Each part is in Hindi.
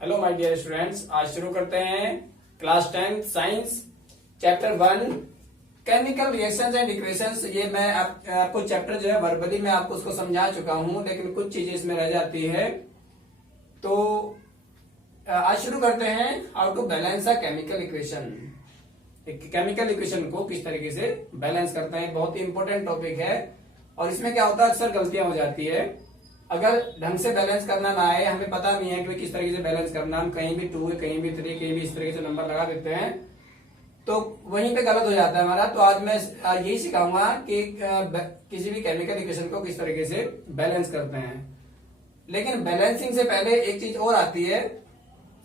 हेलो माय डियर स्टूडेंट्स, आज शुरू करते हैं class 10 science chapter 1 chemical reactions and equations. ये मैं आपको चैप्टर जो है वर्बली में आपको उसको समझा चुका हूं, लेकिन कुछ चीजें इसमें रह जाती है। तो आज शुरू करते हैं how to balance a chemical equation. Chemical equation को किस तरीके से बैलेंस करते हैं, बहुत ही इंपॉर्टेंट टॉपिक है। और इसमें क्या होता है, अक्सर गलतियां हो जाती है। अगर ढंग से बैलेंस करना ना आए, हमें पता नहीं है कि किस तरीके से बैलेंस करना, हम कहीं भी 2 कहीं भी 3 कहीं भी इस तरीके से नंबर लगा देते हैं, तो वहीं पे गलत हो जाता है हमारा। तो आज मैं यही सिखाऊंगा कि किसी भी केमिकल इक्वेशन को किस तरीके से बैलेंस करते हैं। लेकिन बैलेंसिंग से पहले एक चीज और आती है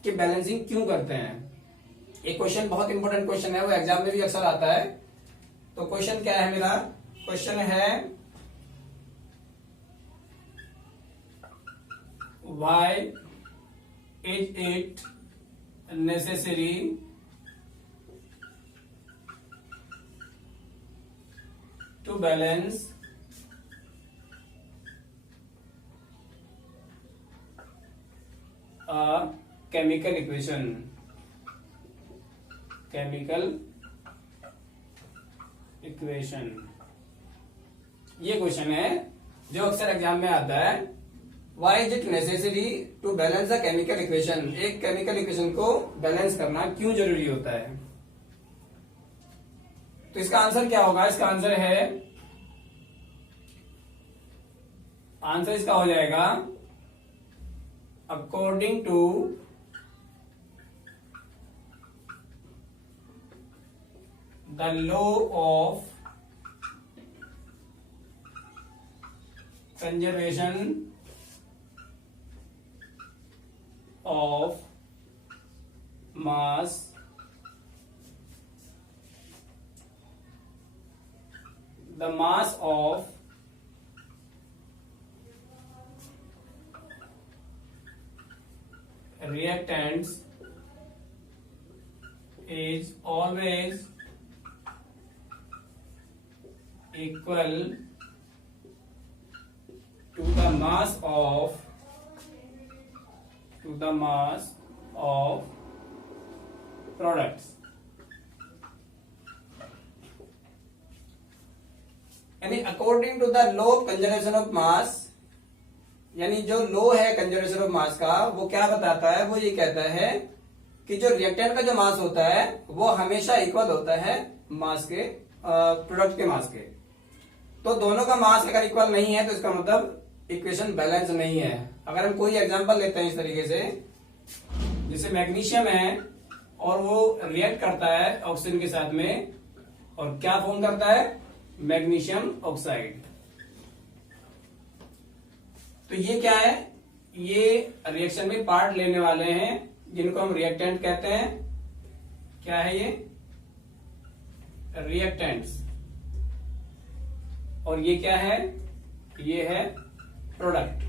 कि बैलेंसिंग क्यों करते हैं। एक क्वेश्चन बहुत इंपॉर्टेंट क्वेश्चन है, वो एग्जाम में भी अक्सर आता है। तो क्वेश्चन क्या है मेरा? क्वेश्चन है why is it necessary to balance a chemical equation? Chemical equation, ये क्वेश्चन है जो अक्सर एग्जाम में आता है। Why is it necessary to balance a chemical equation? एक केमिकल इक्वेशन को बैलेंस करना क्यों जरूरी होता है? तो इसका आंसर क्या होगा? इसका आंसर है, आंसर इसका हो जाएगा according to the law of conservation of mass, the mass of reactants is always equal to the mass of products। यानी according to the law of conservation of mass, यानी जो लॉ है कंजर्वेशन ऑफ मास का, वो क्या बताता है? वो ये कहता है कि जो रिएक्टेंट का जो मास होता है वो हमेशा इक्वल होता है मास के, प्रोडक्ट के मास के। तो दोनों का मास अगर इक्वल नहीं है तो इसका मतलब इक्वेशन बैलेंस नहीं है। अगर हम कोई एग्जांपल लेते हैं इस तरीके से, जैसे मैग्नीशियम है और वो रिएक्ट करता है ऑक्सीजन के साथ में, और क्या फॉर्म करता है? Magnesium oxide. तो ये क्या है? ये रिएक्शन में पार्ट लेने वाले हैं जिनको हम रिएक्टेंट कहते हैं। क्या है ये? रिएक्टेंट्स। और ये क्या है? ये है प्रोडक्ट।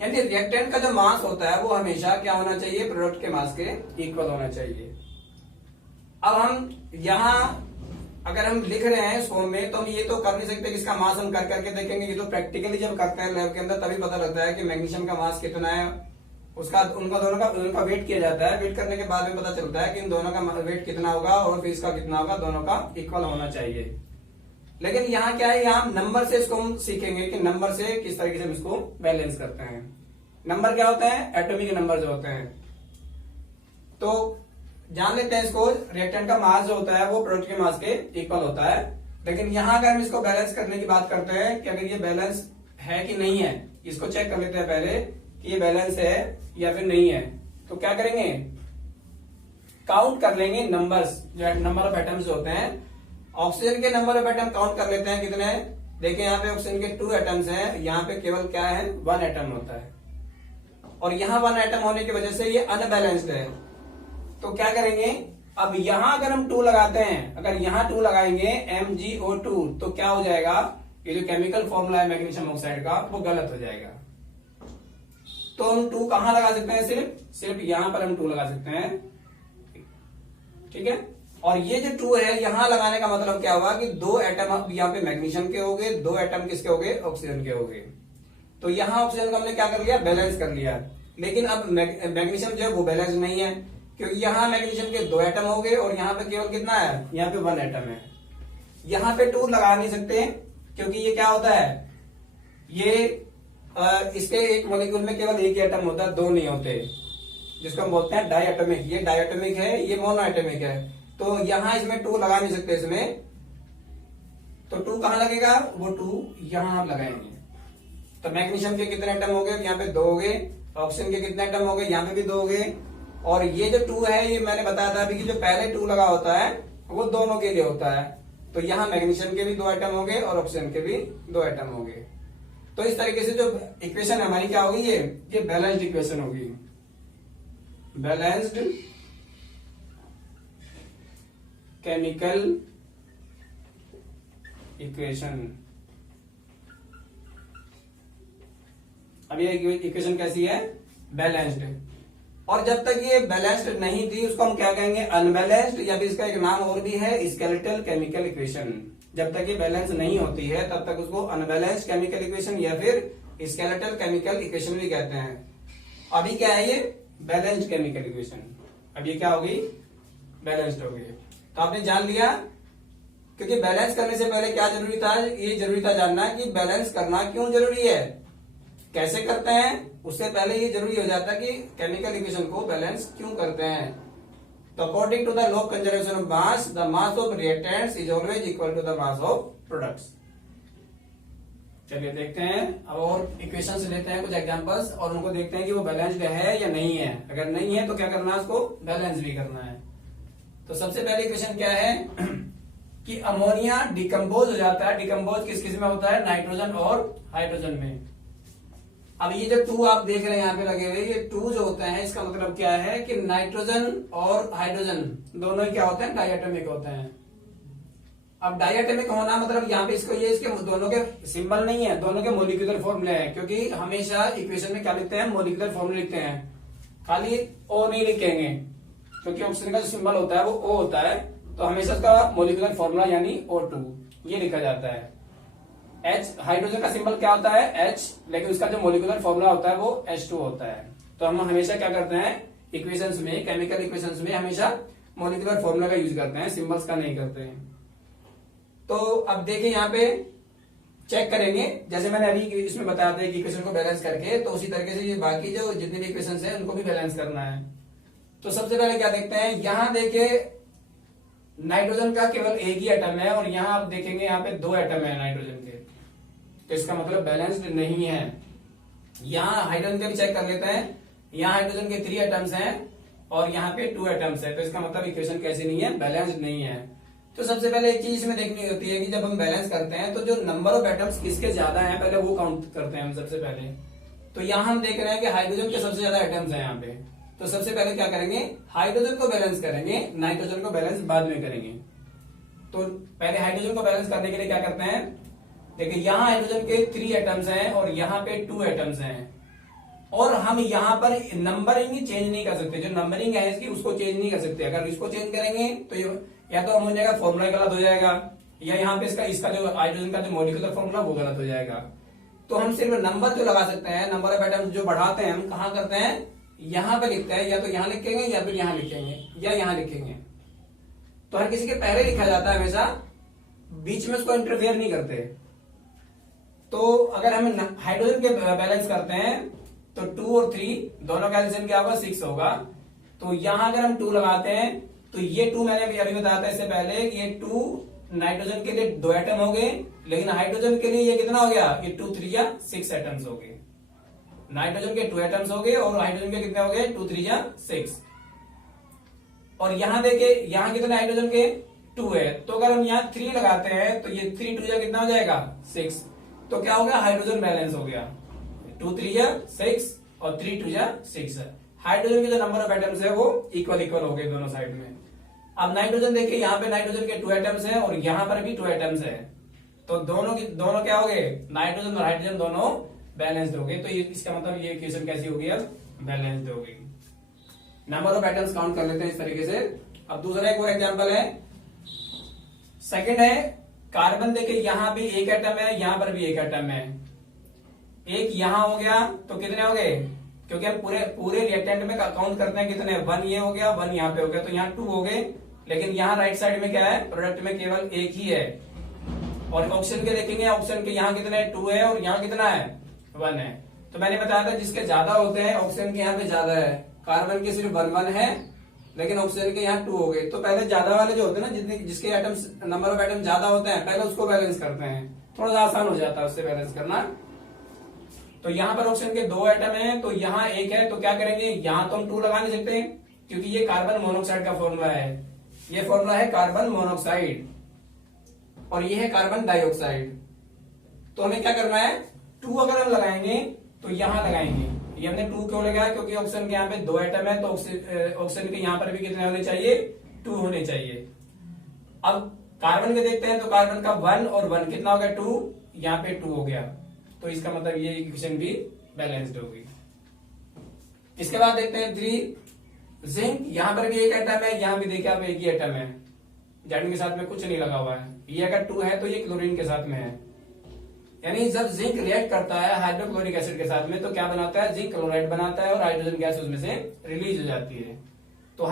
यानी रिएक्टेंट का जो मास होता है वो हमेशा क्या होना चाहिए? प्रोडक्ट के मास के इक्वल होना चाहिए। अब हम यहां अगर हम लिख रहे हैं इस फॉर्म में, तो हम ये तो कर नहीं सकते कि इसका मास हम कर करके देखेंगे। ये तो प्रैक्टिकली जब करते हैं लैब के अंदर तभी पता लगता है कि मैग्नीशियम का मास कितना है, उसका उनका वेट किया जाता है। वेट करने के बाद में पता चलता है कि इन दोनों का वेट कितना होगा और फिर इसका कितना होगा, दोनों का इक्वल होना चाहिए। लेकिन यहाँ क्या है, यहाँ नंबर से इसको हम सीखेंगे कि नंबर से किस तरीके से हम इसको बैलेंस करते हैं। नंबर क्या होते हैं? एटॉमिक नंबर जो होते हैं। तो जान लेते हैं इसको, रिएक्टेंट का मास जो होता है वो प्रोडक्ट के मास के इक्वल होता है। लेकिन यहाँ अगर हम इसको बैलेंस करने की बात करते हैं कि अगर ये बैलेंस है कि नहीं है, इसको चेक कर लेते हैं पहले कि ये बैलेंस है या फिर नहीं है। तो क्या करेंगे? काउंट कर लेंगे नंबर्स, जो नंबर ऑफ एटम्स होते हैं। ऑक्सीजन के नंबर ऑफ एटम काउंट कर लेते हैं कितने हैं। देखिए यहाँ पे ऑक्सीजन के 2 एटम्स हैं, यहाँ पे केवल क्या है? 1 एटम होता है। और यहाँ 1 एटम होने की वजह से ये अनबैलेंस्ड है। तो क्या करेंगे? अब यहां अगर हम 2 लगाते हैं, अगर यहां 2 लगाएंगे MgO2, तो क्या हो जाएगा? ये जो केमिकल फॉर्मूला है मैग्नीशियम ऑक्साइड का वो गलत हो जाएगा। तो हम 2 कहां लगा सकते हैं? सिर्फ यहां पर हम 2 लगा सकते हैं। ठीक है। और ये जो 2 है यहां लगाने का मतलब क्या हुआ कि 2 एटम यहाँ पे मैग्नीशियम के हो गए, 2 एटम किसके हो गए? ऑक्सीजन के हो गए। तो यहां ऑक्सीजन को हमने क्या कर लिया? बैलेंस कर लिया। लेकिन अब मैग्नीशियम जो है वो बैलेंस नहीं है, क्योंकि यहाँ मैग्नीशियम के 2 एटम हो गए और यहाँ पे केवल कितना है, यहाँ पे 1 एटम है। यहाँ पे 2 लगा नहीं सकते क्योंकि ये क्या होता है, ये इसके एक मॉलिक्यूल में केवल एक ही एटम होता है, 2 नहीं होते, जिसको हम बोलते हैं डायएटॉमिक। ये डायएटॉमिक है, ये मोनोएटॉमिक है। तो यहाँ इसमें 2 लगा नहीं सकते इसमें, तो 2 कहां लगेगा, वो 2 यहां आप लगाएंगे। तो मैग्नीशियम के कितने एटम हो गए, यहाँ पे 2 हो गए। ऑक्सीजन के कितने एटम हो गए, यहाँ पे भी 2 हो गए। और ये जो 2 है, ये मैंने बताया था अभी कि जो पहले 2 लगा होता है वो दोनों के लिए होता है। तो यहाँ मैग्नीशियम के भी 2 एटम हो गए और ऑक्सीजन के भी 2 एटम हो गए। तो इस तरीके से जो इक्वेशन हमारी क्या होगी, ये बैलेंस्ड इक्वेशन होगी, बैलेंस्ड केमिकल इक्वेशन। अब ये इक्वेशन कैसी है, बैलेंस्ड। और जब तक ये बैलेंस्ड नहीं थी उसको हम क्या कहेंगे, अनबैलेंस्ड, या फिर इसका एक नाम और भी है स्केलेटल केमिकल इक्वेशन। जब तक ये बैलेंस नहीं होती है तब तक उसको अनबैलेंस्ड केमिकल इक्वेशन या फिर स्केलेटल केमिकल इक्वेशन भी कहते हैं। अभी क्या है, ये बैलेंस्ड केमिकल इक्वेशन। अब ये क्या होगी, बैलेंस्ड होगी। तो आपने जान लिया, क्योंकि बैलेंस करने से पहले क्या जरूरी था, ये जरूरी था जानना कि बैलेंस करना क्यों जरूरी है, कैसे करते हैं। उससे पहले ये जरूरी हो जाता है कि केमिकल इक्वेशन को बैलेंस क्यों करते हैं। तो according to the law of conservation of mass, the mass of reactants is always equal to the mass of products. चलिए देखते हैं अब और इक्वेशंस लेते हैं, कुछ एग्जांपल्स, और उनको देखते हैं कि वो बैलेंस्ड है या नहीं है। अगर नहीं है तो क्या करना है, उसको बैलेंस भी करना है। तो सबसे पहले इक्वेशन क्या है कि अमोनिया डिकम्पोज हो जाता है। डिकम्पोज किस किस में होता है, नाइट्रोजन और हाइड्रोजन में। अब ये जो 2 आप देख रहे हैं यहाँ पे लगे हुए, ये 2 जो होते हैं, इसका मतलब क्या है कि नाइट्रोजन और हाइड्रोजन दोनों ही क्या होते हैं, डायएटॉमिक होते हैं। अब डायएटॉमिक होना मतलब यहाँ पे इसको ये इसके दोनों के सिंबल नहीं है, दोनों के मोलिकुलर फॉर्मूले हैं। क्योंकि हमेशा इक्वेशन में क्या लिखते हैं, मोलिकुलर फॉर्मूले लिखते हैं, खाली ओ नहीं लिखेंगे, क्योंकि ऑक्सीजन का जो सिंबल होता है वो ओ होता है। तो हमेशा उसका मोलिकुलर फॉर्मूला यानी O2 ये लिखा जाता है। H, हाइड्रोजन का सिंबल क्या होता है, H, लेकिन उसका जो मोलिकुलर फॉर्मूला होता है वो H2 होता है। तो हम हमेशा क्या करते हैं, इक्वेशंस में, केमिकल इक्वेशंस में हमेशा मोलिकुलर फॉर्मूला का यूज करते हैं, सिंबल्स का नहीं करते हैं। तो अब देखिए यहाँ पे चेक करेंगे, जैसे मैंने अभी इसमें बताया था कि इक्वेशन को बैलेंस करके, तो उसी तरीके से ये बाकी जो जितने भी इक्वेशंस हैं उनको भी बैलेंस करना है। तो सबसे पहले क्या देखते हैं, यहां देखिए नाइट्रोजन का केवल एक ही एटम है और यहां आप देखेंगे यहाँ पे 2 एटम है नाइट्रोजन के, तो इसका मतलब बैलेंस्ड नहीं है। यहाँ हाइड्रोजन का भी चेक कर लेते हैं, यहाँ हाइड्रोजन के 3 एटम्स हैं और यहाँ पे 2 एटम्स है, तो इसका मतलब इक्वेशन कैसी नहीं है, बैलेंस्ड नहीं है। तो सबसे पहले एक चीज इसमें देखनी होती है कि जब हम बैलेंस करते हैं तो जो नंबर ऑफ एटम्स किसके ज्यादा हैं पहले वो काउंट करते हैं हम सबसे पहले। तो यहाँ हम देख रहे हैं कि हाइड्रोजन के सबसे ज्यादा एटम्स हैं यहाँ पे, तो सबसे पहले क्या करेंगे, हाइड्रोजन को बैलेंस करेंगे, नाइट्रोजन को बैलेंस बाद में करेंगे। तो पहले हाइड्रोजन को बैलेंस करने के लिए क्या करते हैं, देखिए यहाँ हाइड्रोजन के 3 एटम्स हैं और यहाँ पे 2 एटम्स हैं, और हम यहाँ पर नंबरिंग चेंज नहीं कर सकते। जो नंबरिंग है इसकी उसको चेंज नहीं कर सकते। अगर इसको चेंज करेंगे तो या तो अमोनिया का फॉर्मूला गलत हो जाएगा, या यहाँ पे इसका जो हाइड्रोजन का जो मॉलिक्यूलर फॉर्मूला वो गलत हो जाएगा। तो हम सिर्फ नंबर जो लगा सकते हैं, नंबर ऑफ एटम्स जो बढ़ाते हैं, हम कहाँ करते हैं, यहाँ पे लिखते हैं, या तो यहाँ लिखेंगे या फिर यहाँ लिखेंगे या यहाँ लिखेंगे। तो हर किसी के पहले लिखा जाता है हमेशा, बीच में उसको इंटरफेयर नहीं करते। तो अगर हम हाइड्रोजन के बैलेंस करते हैं तो 2 और 3 दोनों का एडिशन क्या होगा, 6 होगा। तो यहां अगर हम 2 लगाते हैं तो ये 2 मैंने अभी बताया था इससे पहले, ये 2 नाइट्रोजन के लिए 2 एटम हो गए, लेकिन हाइड्रोजन के लिए ये कितना हो गया, ये 2 3 या 6 एटम्स हो गए। नाइट्रोजन के 2 एटम्स हो गए और हाइड्रोजन के कितने हो गए, 2 3 या 6। और यहां देखिए यहाँ कितने हाइड्रोजन के 2 है, तो अगर हम यहाँ 3 लगाते हैं तो ये 3 2 या कितना हो जाएगा 6। तो क्या हो गया, हाइड्रोजन बैलेंस हो गया, 2 3 या 6 और 3 2 या 6 है। हाइड्रोजन के जो नंबर ऑफ एटम्स है वो इक्वल इक्वल हो गए दोनों साइड में। अब नाइट्रोजन देखिए, यहाँ पे नाइट्रोजन के 2 एटम्स हैं और यहाँ पर भी 2 एटम्स है, तो दोनों क्या हो गए, नाइट्रोजन और हाइड्रोजन दोनों बैलेंस्ड हो गए। तो ये इसका मतलब ये इक्वेशन कैसी होगी, अब बैलेंस्ड हो गई। नंबर ऑफ एटम्स काउंट कर लेते हैं इस तरीके से। अब दूसरा एक और एग्जांपल है, सेकंड है कार्बन। देखिए यहाँ भी 1 एटम है, यहाँ पर भी 1 एटम है, एक यहां हो गया तो कितने हो गए क्योंकि हम पूरे पूरे रिएक्टेंट में काउंट करते हैं कितने, 1 ये हो गया, 1 यहाँ पे हो गया, तो यहाँ 2 हो गए। लेकिन यहाँ राइट साइड में क्या है, प्रोडक्ट में केवल एक ही है। और ऑक्सीजन के देखेंगे, ऑक्सीजन के यहाँ कितने 2 है और यहाँ कितना है 1 है। तो मैंने बताया था जिसके ज्यादा होते हैं ऑक्सीजन के यहाँ पे ज्यादा है, कार्बन के सिर्फ 1 है लेकिन ऑक्सीजन के यहाँ 2 हो गए। तो पहले ज्यादा वाले जो होते हैं ना, जिसके एटम्स नंबर ऑफ एटम ज्यादा होते हैं, पहले उसको बैलेंस करते हैं, थोड़ा सा आसान हो जाता है उससे बैलेंस करना। तो यहाँ पर ऑक्सीजन के 2 एटम है, तो यहाँ 1 है, तो क्या करेंगे, यहाँ तो हम 2 लगा नहीं सकते क्योंकि ये कार्बन मोनोऑक्साइड का फॉर्मूला है। ये फॉर्मूला है कार्बन मोनोऑक्साइड और ये है कार्बन डाइऑक्साइड। तो हमें क्या करना है, 2 अगर हम लगाएंगे तो यहां लगाएंगे। ये हमने 2 क्यों लगाया, क्योंकि ऑक्सीजन के यहाँ पे 2 एटम है, तो ऑक्सीजन के यहाँ पर भी कितने होने चाहिए, 2 होने चाहिए। अब कार्बन के देखते हैं, तो कार्बन का 1 और 1 कितना हो गया, 2, यहाँ पे 2 हो गया, तो इसका मतलब ये इक्वेशन भी बैलेंस्ड होगी। इसके बाद देखते हैं 3 जिंक। यहाँ पर भी एक एटम है, यहाँ भी देखिए आप एक ही एटम है, जेड के साथ में कुछ नहीं लगा हुआ है। ये अगर 2 है तो ये क्लोरीन के साथ में है, यानी जब जिंक रिएक्ट करता है हाइड्रोक्लोरिक एसिड के साथ में तो क्या बनाता है, जिंक क्लोराइड बनाता है और हाइड्रोजन गैस उसमें से रिलीज हो जाती है। तो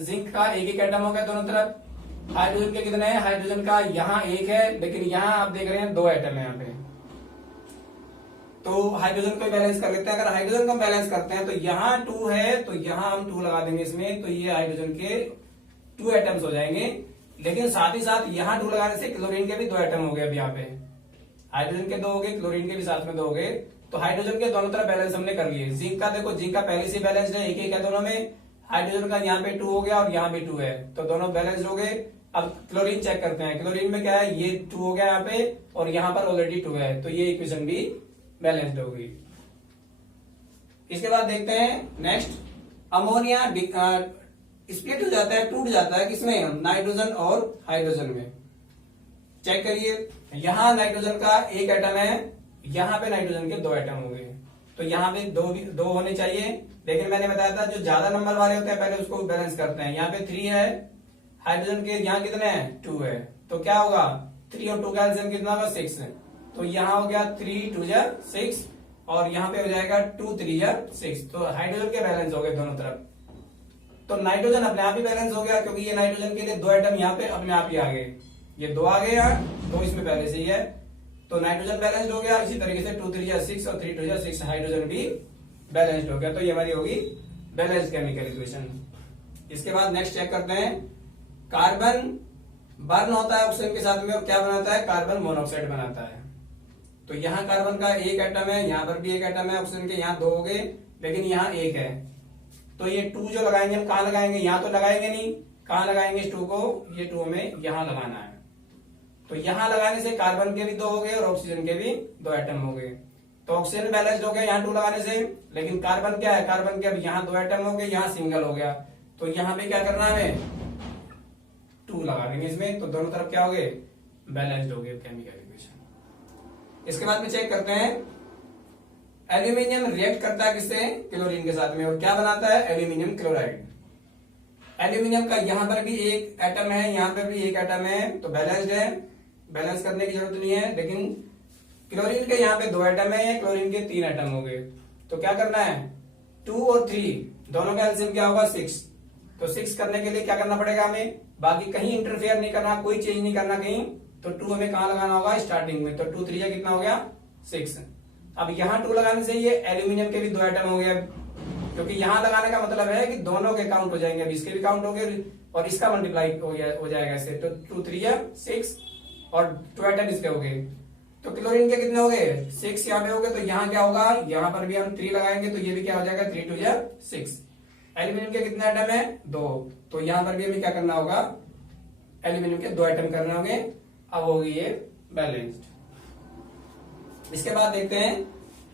जिंक का एक एटम हो गया दोनों तरफ। हाइड्रोजन के कितने हैं, हाइड्रोजन का यहाँ 1 है, लेकिन यहाँ आप देख रहे हैं 2 एटम है यहाँ पे। तो हाइड्रोजन को बैलेंस कर लेते हैं। अगर हाइड्रोजन को बैलेंस करते हैं तो यहाँ 2 है, तो यहाँ हम 2 लगा देंगे इसमें, तो ये हाइड्रोजन के 2 एटम्स हो जाएंगे। लेकिन साथ ही साथ यहाँ 2 लगाने से क्लोरीन के भी 2 एटम हो गए। अब यहाँ पे हाइड्रोजन के 2 हो गए, क्लोरीन के भी साथ में 2 हो गए, तो हाइड्रोजन के दोनों तरफ बैलेंस हमने कर लिए। जिंक का देखो, जिंक का पहले से बैलेंस्ड है, एक है दोनों में। हाइड्रोजन का यहाँ पे 2 हो गया और यहाँ भी 2 है, तो दोनों बैलेंस्ड हो गए। अब क्लोरीन चेक करते हैं, क्लोरीन में क्या है, ये 2 हो गया यहाँ पे और यहाँ पर ऑलरेडी 2 है, तो ये इक्वेशन भी बैलेंस्ड होगी। इसके बाद देखते हैं नेक्स्ट, अमोनिया स्प्लिट हो जाता है, टूट जाता है किसमें, नाइट्रोजन और हाइड्रोजन में। चेक करिए, यहाँ नाइट्रोजन का 1 एटम है, यहाँ पे नाइट्रोजन के 2 एटम होंगे, तो यहाँ पे 2 होने चाहिए। लेकिन मैंने बताया था जो ज्यादा नंबर वाले होते हैं पहले उसको बैलेंस करते हैं। यहाँ पे 3 है, हाइड्रोजन के यहाँ कितने हैं, 2 है, तो क्या होगा 3 और 2 का एलसीएम कितना होगा, 6 है। तो यहाँ हो गया 3 2 6 और यहाँ पे हो जाएगा 2 3 6, तो हाइड्रोजन के बैलेंस हो गए दोनों तरफ। तो नाइट्रोजन अपने आप ही बैलेंस हो गया, क्योंकि ये नाइट्रोजन के लिए 2 एटम यहाँ पे अपने आप ही आ गए, ये 2 आ गए यार, 2 इसमें पहले से ही है, तो नाइट्रोजन बैलेंस्ड हो गया। इसी तरीके से 2 3 6 और 3 2 6 हाइड्रोजन भी बैलेंस्ड हो गया, तो ये हमारी होगी बैलेंस केमिकल इक्वेशन। इसके बाद नेक्स्ट चेक करते हैं, कार्बन बर्न होता है ऑक्सीजन के साथ में और क्या बनाता है, कार्बन मोनोऑक्साइड बनाता है। तो यहाँ कार्बन का 1 एटम है, यहाँ पर भी 1 एटम है, ऑक्सीजन के यहाँ 2 हो गए, लेकिन यहाँ 1 है, तो ये 2 जो लगाएंगे हम कहाँ लगाएंगे, यहाँ तो लगाएंगे नहीं, कहाँ लगाएंगे इस 2 को, ये 2 हमें यहाँ लगाना है। तो यहाँ लगाने से कार्बन के भी 2 हो गए और ऑक्सीजन के भी 2 एटम हो गए, तो ऑक्सीजन बैलेंस्ड हो गया यहाँ 2 लगाने से। लेकिन कार्बन क्या है, कार्बन के अब यहाँ 2 एटम हो गए, यहाँ सिंगल हो गया, तो यहाँ पे क्या करना है, हमें 2 लगा देंगे इसमें, तो दोनों तरफ क्या हो गए, बैलेंस्ड हो गए केमिकल इक्वेशन। इसके बाद में चेक करते हैं, एल्यूमिनियम रिएक्ट करता है किससे, क्लोरीन के साथ में, और क्या बनाता है, एल्यूमिनियम क्लोराइड। एल्यूमिनियम का यहाँ पर भी 1 एटम है, यहाँ पर भी 1 एटम है, तो बैलेंस्ड है, बैलेंस करने की जरूरत नहीं है। लेकिन क्लोरीन के यहाँ पे 2 एटम है, क्लोरीन के 3 एटम हो गए, तो क्या करना है, 2 और 3 दोनों का एलसीएम क्या होगा, 6। तो 6 करने के लिए क्या करना पड़ेगा हमें, बाकी कहीं इंटरफेयर नहीं करना, कोई चेंज नहीं करना कहीं, तो 2 हमें कहाँ लगाना होगा, स्टार्टिंग में, तो 2 3 कितना हो गया, 6। अब यहाँ 2 लगाने से ये एल्यूमिनियम के भी 2 एटम हो गया, क्योंकि यहाँ लगाने का मतलब है कि दोनों के काउंट हो जाएंगे, अब इसके भी काउंट हो गए और इसका मल्टीप्लाई हो जाएगा इससे, तो 2 3 6 और 2 एटम इसके हो गए। तो क्लोरीन के कितने हो गए, 6 यहाँ पे हो गए, तो यहाँ क्या होगा, यहाँ पर भी हम 3 लगाएंगे, तो ये भी क्या हो जाएगा, 3 2 6। एल्यूमिनियम के कितने एटम है, 2, तो यहाँ पर भी हमें क्या करना होगा, एल्यूमिनियम के 2 एटम करने होंगे, अब होगी ये बैलेंस्ड। इसके बाद देखते हैं,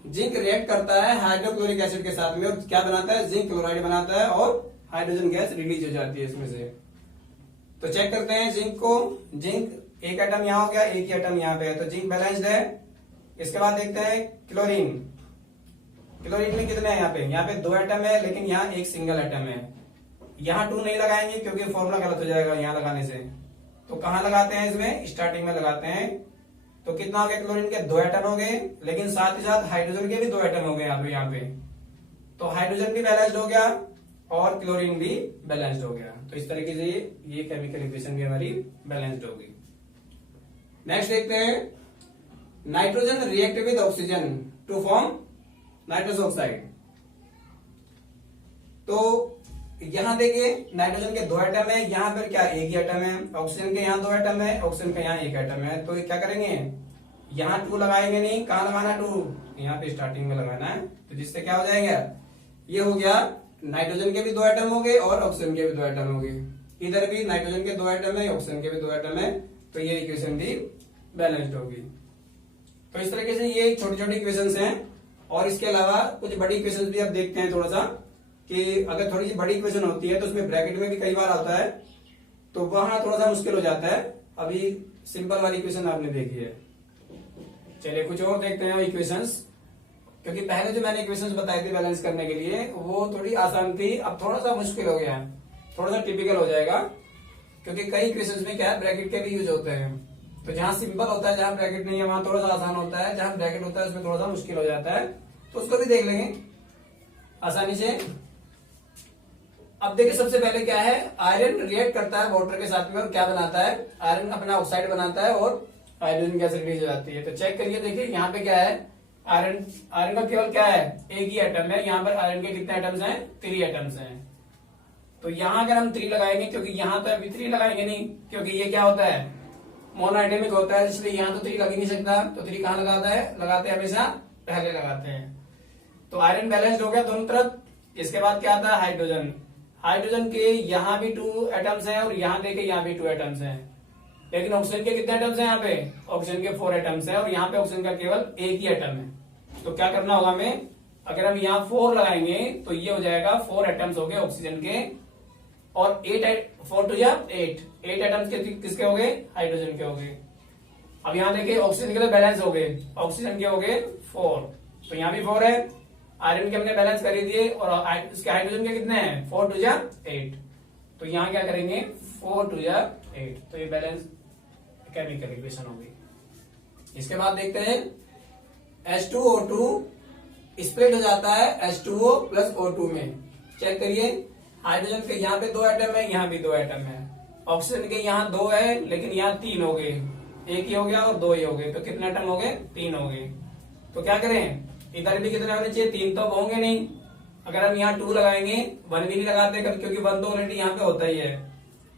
जिंक रिएक्ट करता है हाइड्रोक्लोरिक एसिड के साथ में और क्या बनाता है, जिंक क्लोराइड बनाता है और हाइड्रोजन गैस रिलीज हो जाती है इसमें से। तो चेक करते हैं जिंक को, जिंक 1 एटम यहाँ हो गया, 1 ही एटम यहाँ पे है, तो जिंक बैलेंस्ड है। इसके बाद देखते हैं क्लोरीन, क्लोरीन में कितने हैं, यहाँ पे 2 एटम है, लेकिन यहाँ 1 सिंगल एटम है। यहाँ 2 नहीं लगाएंगे क्योंकि फॉर्मूला गलत हो जाएगा यहाँ लगाने से, तो कहाँ लगाते हैं, इसमें स्टार्टिंग में लगाते हैं। तो कितना हो गया, क्लोरीन के 2 एटम हो गए, लेकिन साथ ही साथ हाइड्रोजन के भी 2 एटम हो गए यहाँ पे। तो हाइड्रोजन भी बैलेंस्ड हो गया और क्लोरीन भी बैलेंस्ड हो गया। तो इस तरीके से ये केमिकल इक्वेशन भी हमारी बैलेंस्ड होगी। नेक्स्ट देखते हैं, nitrogen react with oxygen to form nitrous oxide. तो यहां देखिए नाइट्रोजन के 2 एटम है, यहां पर क्या एक ही एटम है, ऑक्सीजन के यहाँ 2 एटम है, ऑक्सीजन के यहाँ 1 एटम है। तो ये क्या करेंगे, यहाँ 2 लगाएंगे नहीं, कहां लगाना 2, यहाँ पे स्टार्टिंग में लगाना है। तो जिससे क्या हो जाएगा, ये हो गया नाइट्रोजन के भी 2 एटम हो गए और ऑक्सीजन के भी 2 एटम हो गए। इधर भी नाइट्रोजन के 2 एटम है, ऑक्सीजन के भी 2 एटम है, तो ये इक्वेशन भी बैलेंस्ड होगी। तो इस तरीके से ये छोटी छोटी इक्वेशंस हैं। और इसके अलावा कुछ बड़ी इक्वेशंस भी अब देखते हैं थोड़ा सा, कि अगर थोड़ी सी बड़ी इक्वेशन होती है तो उसमें ब्रैकेट में भी कई बार आता है, तो वहां थोड़ा सा मुश्किल हो जाता है। अभी सिंपल वाली इक्वेशन आपने देखी है। चलिए कुछ और देखते हैं इक्वेशंस, क्योंकि पहले जो मैंने इक्वेशंस बताई थी बैलेंस करने के लिए वो थोड़ी आसान थी, अब थोड़ा सा मुश्किल हो गया है, थोड़ा सा टिपिकल हो जाएगा, क्योंकि कई इक्वेशंस में क्या है ब्रैकेट के भी यूज होते हैं। तो जहां सिंपल होता है, जहां ब्रैकेट नहीं है वहां थोड़ा सा आसान होता है, जहां ब्रैकेट होता है उसमें थोड़ा सा मुश्किल हो जाता है। तो उसको भी देख लेंगे आसानी से। अब देखिए सबसे पहले क्या है, आयरन रिएक्ट करता है वाटर के साथ में और क्या बनाता है, आयरन अपना ऑक्साइड बनाता है और हाइड्रोजन गैस रिलीज हो जाती है। तो चेक करिए, देखिए यहाँ पे क्या है, आयरन का केवल क्या है, एक ही एटम है। यहाँ पर आयरन के कितने एटम्स हैं, 3 एटम्स हैं। तो यहाँ अगर हम 3 लगाएंगे, क्योंकि यहाँ तो अभी 3 लगाएंगे नहीं, क्योंकि ये क्या होता है मोनोएटमिक होता है, इसलिए यहाँ तो 3 लग ही नहीं सकता। तो 3 कहाँ लगाता है, लगाते हैं हमेशा पहले लगाते हैं। तो आयरन बैलेंस्ड हो गया दोनों तरफ। इसके बाद क्या आता है हाइड्रोजन। हाइड्रोजन के यहाँ भी 2 एटम्स हैं और यहाँ देखिए यहाँ भी 2 एटम्स हैं। लेकिन ऑक्सीजन के कितने एटम्स हैं, यहाँ पे ऑक्सीजन के 4 एटम्स हैं और यहाँ पे ऑक्सीजन का केवल एक ही एटम है। तो क्या करना होगा हमें, अगर हम यहाँ 4 लगाएंगे तो ये हो जाएगा 4 एटम्स हो गए ऑक्सीजन के, और 4 टू 8 एटम्स के किसके हो गए, हाइड्रोजन के हो गए। अब यहाँ देखिए ऑक्सीजन के तो बैलेंस हो गए, ऑक्सीजन के हो गए 4, तो यहाँ भी 4 है। आयरन के हमने बैलेंस कर ही दिए, और इसके हाइड्रोजन के कितने हैं, 4 टू 8। तो यहाँ क्या करेंगे 4 टू 8, तो ये बैलेंस केमिकल इक्वेशन होगी। इसके बाद देखते हैं H2O2 स्प्लिट हो जाता है H2O प्लस O2 में। चेक करिए, हाइड्रोजन के यहाँ पे 2 एटम है, यहाँ भी 2 एटम है। ऑक्सीजन के यहाँ 2 है, लेकिन यहाँ 3 हो गए, एक ही हो गया और 2 ही हो गए। तो कितने एटम हो गए, 3 हो गए। तो क्या करें, इधर भी कितने होने चाहिए, 3 तो होंगे नहीं। अगर हम यहाँ 2 लगाएंगे, 1 भी नहीं लगाते क्योंकि 1 तो ऑलरेडी यहाँ पे होता ही है।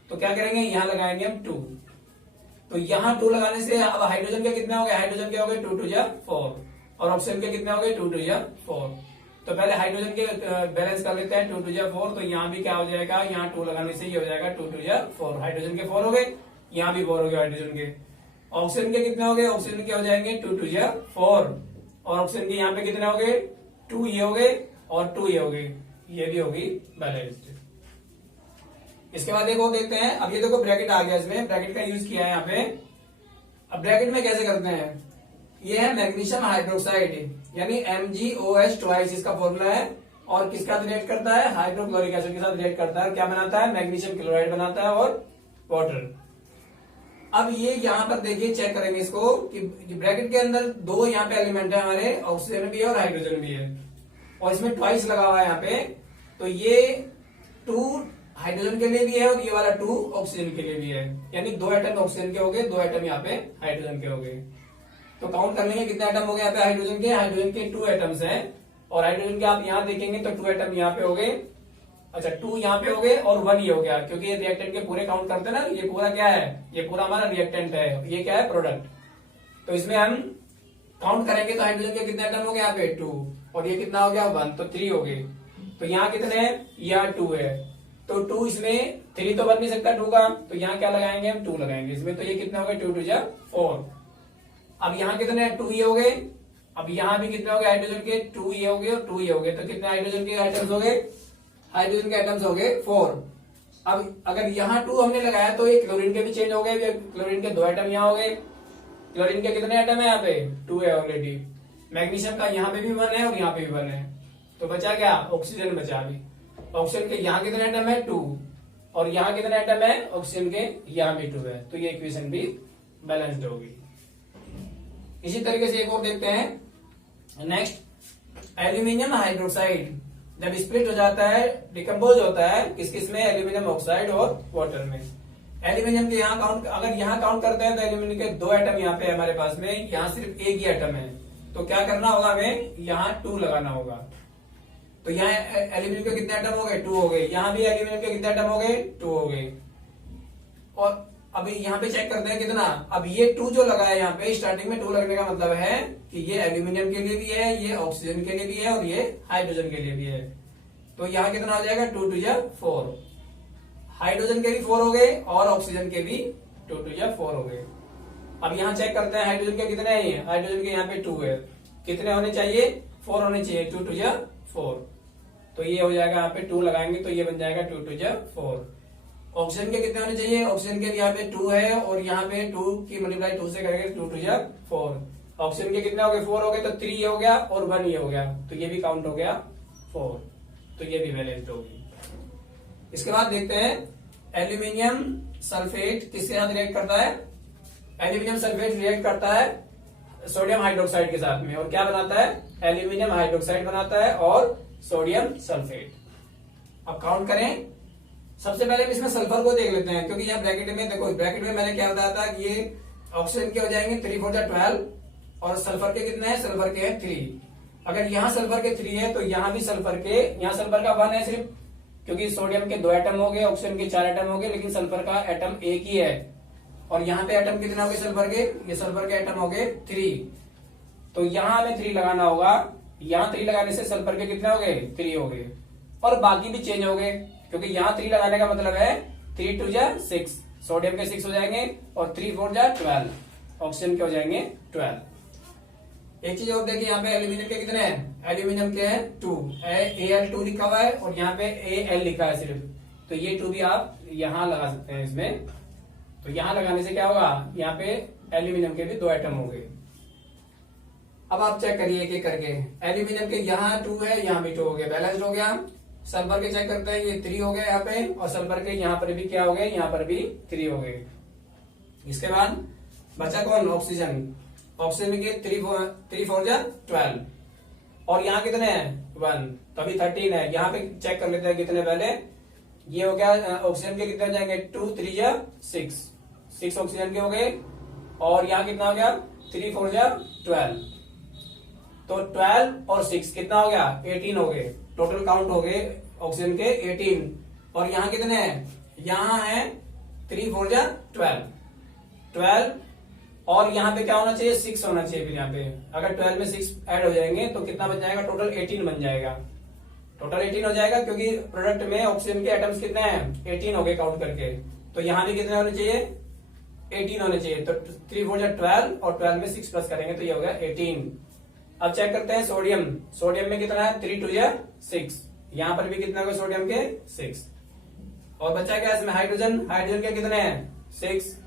तो क्या करेंगे, यहाँ लगाएंगे हम 2। तो यहाँ 2 लगाने से अब हाइड्रोजन के कितने हो गए, हाइड्रोजन के हो गए 2 टू 4, और ऑक्सीजन के कितने हो गए 2 टू 4। तो पहले हाइड्रोजन के बैलेंस कर लेते हैं 2 टू 4। तो यहाँ भी क्या हो जाएगा, यहाँ 2 लगाने से ये हो जाएगा 2 टू 4। हाइड्रोजन के 4 हो गए, यहाँ भी 4 हो गए हाइड्रोजन के। ऑक्सीजन के कितने हो गए, ऑक्सीजन के हो जाएंगे 2 टू 4, और ऑक्सीजन के यहाँ पे कितने हो गए 2 ये हो गए और 2 ये हो गए, ये भी होगी बैलेंस्ड। इसके बाद एक और देखते हैं। अब ये देखो ब्रैकेट आ गया, इसमें ब्रैकेट का यूज किया है यहाँ पे। अब ब्रैकेट में कैसे करते हैं, ये है मैग्नीशियम हाइड्रोक्साइड यानी MgOH2 इसका फॉर्मूला है, और किसका रिएक्ट करता है, हाइड्रोक्लोरिक एसिड के साथ रिएक्ट करता है। क्या बनाता है, मैग्नीशियम क्लोराइड बनाता है और वाटर। अब ये यहाँ पर देखिए, चेक करेंगे इसको कि ब्रैकेट के अंदर 2 यहाँ पे एलिमेंट है हमारे, ऑक्सीजन भी है और हाइड्रोजन भी है, और इसमें ट्वाइस लगा हुआ है यहाँ पे। तो ये 2 हाइड्रोजन के लिए भी है और ये वाला 2 ऑक्सीजन के लिए भी है, यानी 2 एटम ऑक्सीजन के हो गए, 2 एटम यहाँ पे हाइड्रोजन के हो गए। तो काउंट कर लेंगे कितने एटम हो गए यहाँ पे हाइड्रोजन के। हाइड्रोजन के 2 एटम्स हैं, और हाइड्रोजन के आप यहाँ देखेंगे तो 2 एटम यहाँ पे हो गए। अच्छा 2 यहाँ पे हो गए और 1 ये हो गया, क्योंकि ये रिएक्टेंट के पूरे काउंट करते हैं ना। ये पूरा क्या है, ये पूरा हमारा रिएक्टेंट है, ये क्या है प्रोडक्ट। तो इसमें हम काउंट करेंगे तो हाइड्रोजन के कितने एटम हो गए यहाँ पे 2, और ये कितना हो गया 1, तो 3 हो गए। तो यहाँ कितने हैं, यहाँ 2 है, तो 2 इसमें 3 तो बन नहीं सकता 2 का, तो यहाँ क्या लगाएंगे हम 2 लगाएंगे इसमें। तो ये कितने हो गए 2 टू 4। अब यहाँ कितने 2 ये हो गए। अब यहाँ भी कितने हो गए हाइड्रोजन के 2 ये हो गए और 2 ये हो गए। तो कितने हाइड्रोजन के आइटम्स हो गए, हाइड्रोजन के आइटम्स हो गए 4। अब अगर यहाँ 2 हमने लगाया तो ये क्लोरीन के भी चेंज हो गए, क्लोरीन के 2 आइटम यहाँ हो गए। क्लोरीन के कितने आइटम है यहाँ पे 2 है ऑलरेडी। मैग्नीशियम का यहाँ पे भी 1 है और यहाँ पे भी 1 है, तो बचा क्या, ऑक्सीजन बचा। अभी ऑक्सीजन के यहाँ कितने आइटम है 2, और यहाँ कितने आइटम है ऑक्सीजन के, यहाँ भी 2 है। तो ये इक्वेशन भी बैलेंस्ड होगी। इसी तरीके से एक और देखते हैं नेक्स्ट, एल्यूमिनियम हाइड्रोक्साइड जब स्प्लिट हो जाता है, डिकम्पोज होता है किस किस में, एल्यूमिनियम ऑक्साइड और वाटर में। एल्यूमिनियम के यहाँ काउंट, अगर यहाँ काउंट करते हैं तो एल्यूमिनियम के 2 एटम यहाँ पे हमारे पास में, यहाँ सिर्फ एक ही एटम है, तो क्या करना होगा हमें, यहाँ 2 लगाना होगा। तो यहाँ एल्यूमिनियम के कितने एटम हो गए, 2 हो गए। यहाँ भी एल्यूमिनियम के कितने एटम हो गए, 2 हो गए। और अभी यहाँ पे चेक करते हैं कितना, अब ये 2 जो लगा है यहाँ पे, स्टार्टिंग में 2 लगने का मतलब है कि ये एल्यूमिनियम के लिए भी है, ये ऑक्सीजन के लिए भी है और ये हाइड्रोजन के लिए भी है। तो यहाँ कितना हो जाएगा, 2 2 जा 4। हाइड्रोजन के भी 4 हो गए और ऑक्सीजन के भी 2 2 जा 4 हो गए। अब यहाँ चेक करते हैं हाइड्रोजन के कितने हैं, हाइड्रोजन के यहाँ पे 2 है, कितने होने चाहिए, 4 होने चाहिए, 2 2 जा 4। तो ये हो जाएगा, यहाँ पे 2 लगाएंगे तो ये बन जाएगा 2 2 जा 4। ऑक्सीजन के कितने होने चाहिए, ऑक्सीजन के यहाँ पे 2 है और यहाँ पे 2 की मल्टीप्लाई 2 से करेंगे 2 2 जा 4। ऑक्सीजन के कितने हो गए, 4 हो गए, तो 3 ये हो गया और 1 ये हो गया, तो ये भी काउंट हो गया 4, तो ये भी बैलेंस्ड होगी। इसके बाद देखते हैं एल्यूमिनियम सल्फेट किसके साथ रिएक्ट करता है। एल्यूमिनियम सल्फेट रिएक्ट करता है सोडियम हाइड्रोक्साइड के साथ में, और क्या बनाता है, एल्यूमिनियम हाइड्रोक्साइड बनाता है और सोडियम सल्फेट। अब काउंट करें, सबसे पहले इसमें सल्फर को देख लेते हैं, क्योंकि यहाँ ब्रैकेट में देखो, ब्रैकेट में मैंने क्या बताया था कि ये ऑक्सीजन के हो जाएंगे 3 4 जा 12 और सल्फर के कितने हैं, सल्फर के हैं 3। अगर यहाँ सल्फर के 3 है तो यहाँ भी सल्फर के, यहाँ सल्फर का 1 है सिर्फ, क्योंकि सोडियम के 2 एटम हो गए, ऑक्सीजन के 4 एटम हो गए, लेकिन सल्फर का एटम एक ही है। और यहाँ पे एटम कितने हो गए सल्फर के, ये सल्फर के एटम हो गए 3, तो यहाँ हमें 3 लगाना होगा। यहाँ 3 लगाने से सल्फर के कितने हो गए, 3 हो गए, और बाकी भी चेंज हो गए, क्योंकि यहाँ 3 लगाने का मतलब है 3 2 जा 6, सोडियम के 6 हो जाएंगे और 3 4 जा 12, ऑक्सीजन के हो जाएंगे 12। एक चीज और देखिए, यहाँ पे एल्यूमिनियम के कितने हैं, एल्यूमिनियम के हैं 2, Al2 लिखा हुआ है और यहाँ पे Al लिखा है सिर्फ, तो ये 2 भी आप यहाँ लगा सकते हैं इसमें। तो यहाँ लगाने से क्या होगा, यहाँ पे एल्यूमिनियम के भी 2 एटम हो गए। अब आप चेक करिए एक एक करके, एल्यूमिनियम के यहाँ 2 है, यहाँ भी 2 हो गया, बैलेंस्ड हो गया। सल्फर के चेक करते हैं, ये 3 हो गए यहाँ पे, और सल्फर के यहाँ पर भी क्या हो गए, यहाँ पर भी 3 हो गए। इसके बाद बचा कौन, ऑक्सीजन। ऑक्सीजन के 3 4 जा 12 और यहाँ कितने हैं 1, तो अभी 13 है। यहाँ पे चेक कर लेते हैं कितने, पहले ये हो गया, ऑक्सीजन के कितने हो जाएंगे 2 3 जा 6 ऑक्सीजन के हो गए, और यहाँ कितना हो गया 3 4 जा 12, तो 12 और 6 कितना हो गया 18 हो गए, टोटल काउंट हो गए ऑक्सीजन के 18। और यहाँ कितने हैं, यहाँ है 3 4 जा 12 और यहाँ पे क्या होना चाहिए 6 होना चाहिए। फिर यहाँ पे अगर 12 में 6 ऐड हो जाएंगे तो कितना बन जाएगा, टोटल 18 बन जाएगा, टोटल 18 हो जाएगा, क्योंकि प्रोडक्ट में ऑक्सीजन के एटम्स कितने हैं 18 हो गए काउंट करके। तो यहाँ भी कितने होने चाहिए 18 होने चाहिए, तो 3 4 जा 12 और 12 में 6 प्लस करेंगे तो ये हो गया 18। अब चेक करते हैं सोडियम, सोडियम में कितना है 3 2 जा 6, यहाँ पर भी कितना होगा सोडियम के 6, और बचा क्या इसमें हाइड्रोजन, हाइड्रोजन के कितने हैं 6,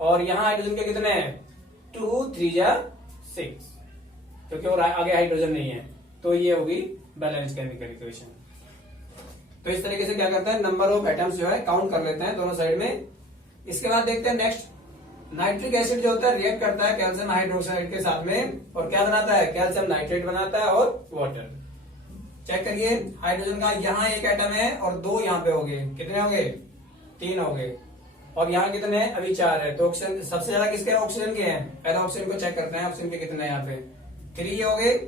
और यहाँ हाइड्रोजन के कितने हैं 2 3 जा 6, क्योंकि और आगे हाइड्रोजन नहीं है, तो ये होगी बैलेंस केमिकल इक्वेशन। तो इस तरीके से क्या करता है, नंबर ऑफ एटम्स जो है काउंट कर लेते हैं दोनों साइड में। इसके बाद देखते हैं नेक्स्ट, नाइट्रिक एसिड जो होता है रिएक्ट करता है कैल्शियम हाइड्रोक्साइड के साथ में, और क्या बनाता है कैल्शियम नाइट्रेट बनाता है और वाटर। चेक करिए, हाइड्रोजन का यहाँ 1 एटम है और 2 यहाँ पे हो गए, कितने हो गए 3 हो गए, और यहाँ कितने हैं अभी 4 है। तो ऑक्सीजन सबसे ज्यादा किसके ऑक्सीजन के हैं, पहले ऑक्सीजन को चेक करते हैं, ऑक्सीजन के कितने हैं यहाँ पे 3 हो गए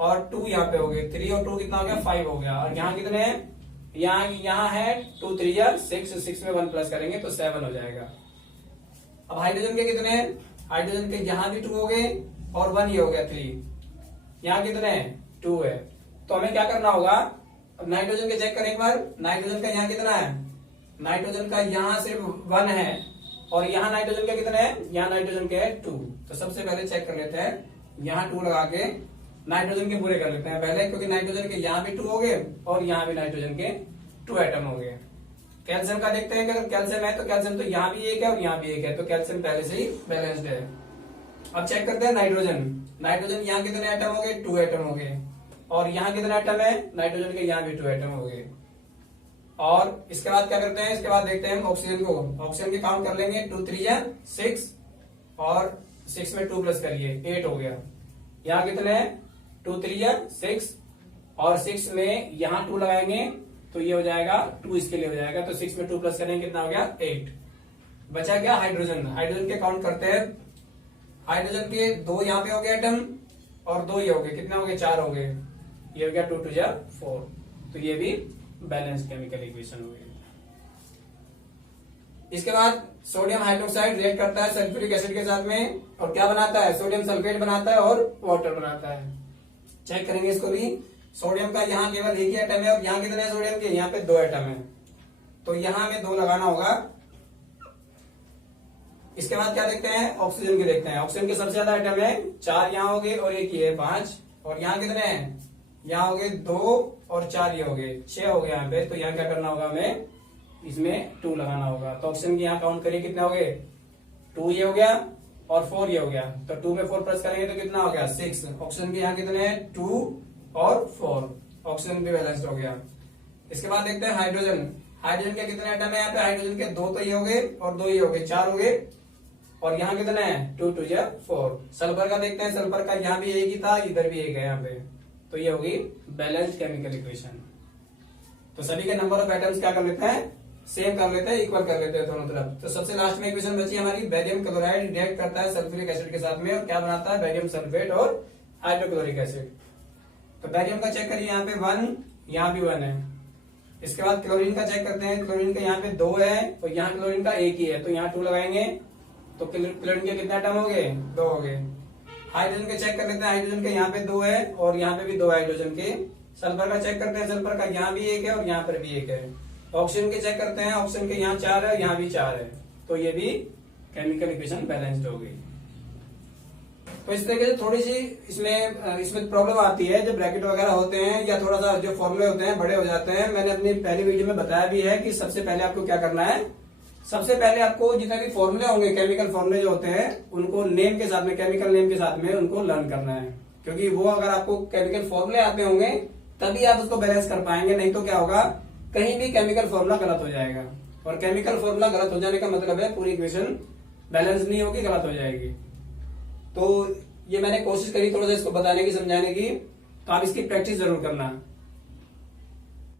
और 2 यहाँ पे हो गए, 3 और 2 कितना हो गया 5 हो गया, और यहाँ कितने हैं, यहाँ है 2 3 जा 6 में 1 प्लस करेंगे तो 7 हो जाएगा। अब हाइड्रोजन के कितने हैं, हाइड्रोजन के यहाँ भी 2 हो गए और 1 ये हो गया 3, यहाँ कितने हैं 2 है। तो हमें क्या करना होगा, अब नाइट्रोजन के चेक करें एक बार, नाइट्रोजन का यहाँ कितना है, नाइट्रोजन का यहाँ सिर्फ 1 है, और यहाँ नाइट्रोजन के कितने हैं, यहाँ नाइट्रोजन के 2। तो सबसे पहले चेक कर लेते हैं, यहाँ 2 लगा के नाइट्रोजन के पूरे कर लेते हैं पहले, क्योंकि नाइट्रोजन के यहाँ भी 2 हो गए और यहाँ भी नाइट्रोजन के 2 एटम हो गए। कैल्शियम का देखते हैं कि अगर कैल्शियम है तो कैल्शियम तो यहाँ भी 1 है और यहाँ भी 1 है, तो कैल्शियम पहले से ही बैलेंस्ड है। अब चेक करते हैं नाइट्रोजन, नाइट्रोजन यहाँ कितने एटम हो गए 2 एटम हो गए, और यहाँ कितने एटम है नाइट्रोजन के यहाँ भी 2 एटम हो गए। और इसके बाद क्या करते हैं, इसके बाद देखते हैं ऑक्सीजन को, ऑक्सीजन के काउंट कर लेंगे 2 3 जा 6 और 6 में 2 प्लस करिए 8 हो गया, यहाँ कितने हैं 2 3 जा 6 और 6 में यहाँ 2 लगाएंगे तो ये हो जाएगा 2 इसके लिए हो जाएगा, तो 6 में 2 प्लस करेंगे कितना हो गया 8। बचा क्या हाइड्रोजन, हाइड्रोजन के काउंट करते हैं। हाइड्रोजन के 2 यहाँ पे हो गए एटम और 2 ये हो गए, कितना हो गए 4 हो गए, ये हो गया 2 2 जा 4, तो ये भी बैलेंस केमिकल इक्वेशन हो गई। इसके बाद सोडियम हाइड्रोक्साइड रिएक्ट करता है सल्फ्यूरिक एसिड के साथ में और क्या बनाता है, सोडियम सल्फेट बनाता है और वाटर बनाता है। चेक करेंगे इसको भी। सोडियम का यहाँ केवल एक ही एटम है और यहाँ कितने हैं सोडियम के, यहाँ पे 2 एटम है, तो यहाँ में 2 लगाना होगा। इसके बाद क्या देखते हैं, ऑक्सीजन के देखते हैं। ऑक्सीजन के सबसे ज्यादा एटम है, 4 यहाँ हो गए और एक ये 5, और यहाँ कितने हैं, यहाँ हो गए 2 और 4 ये हो गए 6 हो गए यहाँ पे, तो यहाँ क्या करना होगा हमें, इसमें 2 लगाना होगा। तो ऑक्सीजन की यहाँ काउंट करिए कितने हो गए, 2 ये हो गया और 4 ये हो गया, तो 2 में 4 प्लस करेंगे तो कितना हो गया 6। ऑक्सीजन के यहाँ कितने हैं 2 और 4, ऑक्सीजन भी बैलेंस्ड हो गया। इसके बाद देखते हैं हाइड्रोजन। हाइड्रोजन के कितने एटम है यहाँ पे, हाइड्रोजन के 2 तो ये हो गए और 2 ये हो गए, 4 हो गए, और यहाँ कितने हैं 2 2 जा 4। सल्फर का देखते हैं, सल्फर का यहाँ भी एक ही था, इधर भी एक है यहाँ पे, तो ये होगी बैलेंस्ड केमिकल इक्वेशन। तो सभी के नंबर ऑफ एटम्स क्या कर लेते हैं, सेम कर लेते हैं, इक्वल कर लेते हैं दोनों तरफ। तो सबसे लास्ट में इक्वेशन बची हमारी, बेरियम क्लोराइड रिएक्ट करता है सल्फ्यूरिक एसिड के साथ में और क्या बनाता है, बेरियम सल्फेट और हाइड्रोक्लोरिक एसिड। तो बेरियम का चेक करिए, यहाँ पे 1, यहाँ भी 1 है। इसके बाद क्लोरीन का चेक करते हैं, क्लोरीन का यहाँ पे 2 है और यहाँ क्लोरीन का 1 ही है, तो यहाँ 2 लगाएंगे तो क्लोरीन के कितने एटम हो गए, 2 हो गए। हाइड्रोजन के चेक कर लेते हैं, हाइड्रोजन के यहाँ पे 2 है और यहाँ पे भी 2 हाइड्रोजन के। सल्फर का चेक करते हैं, सल्फर का यहाँ भी 1 है और यहाँ पर भी 1 है। ऑक्सीजन के चेक करते हैं, ऑक्सीजन के यहाँ 4 है, यहाँ भी 4 है, तो ये भी केमिकल इक्वेशन बैलेंस्ड हो गई। तो इस तरीके से थोड़ी सी इसमें प्रॉब्लम आती है जब ब्रैकेट वगैरह होते हैं या थोड़ा सा जो फॉर्मूले होते हैं बड़े हो जाते हैं। मैंने अपनी पहली वीडियो में बताया भी है कि सबसे पहले आपको क्या करना है, सबसे पहले आपको जितने भी फॉर्मूले होंगे, केमिकल फॉर्मूले जो होते हैं, उनको नेम के साथ में, केमिकल नेम के साथ में उनको लर्न करना है, क्योंकि वो अगर आपको केमिकल फॉर्मूले आते होंगे तभी आप उसको बैलेंस कर पाएंगे, नहीं तो क्या होगा, कहीं भी केमिकल फॉर्मूला गलत हो जाएगा, और केमिकल फॉर्मूला गलत हो जाने का मतलब है पूरी इक्वेशन बैलेंस नहीं होगी, गलत हो जाएगी। तो ये मैंने कोशिश करी थोड़ा सा इसको बताने की, समझाने की, तो आप इसकी प्रैक्टिस जरूर करना।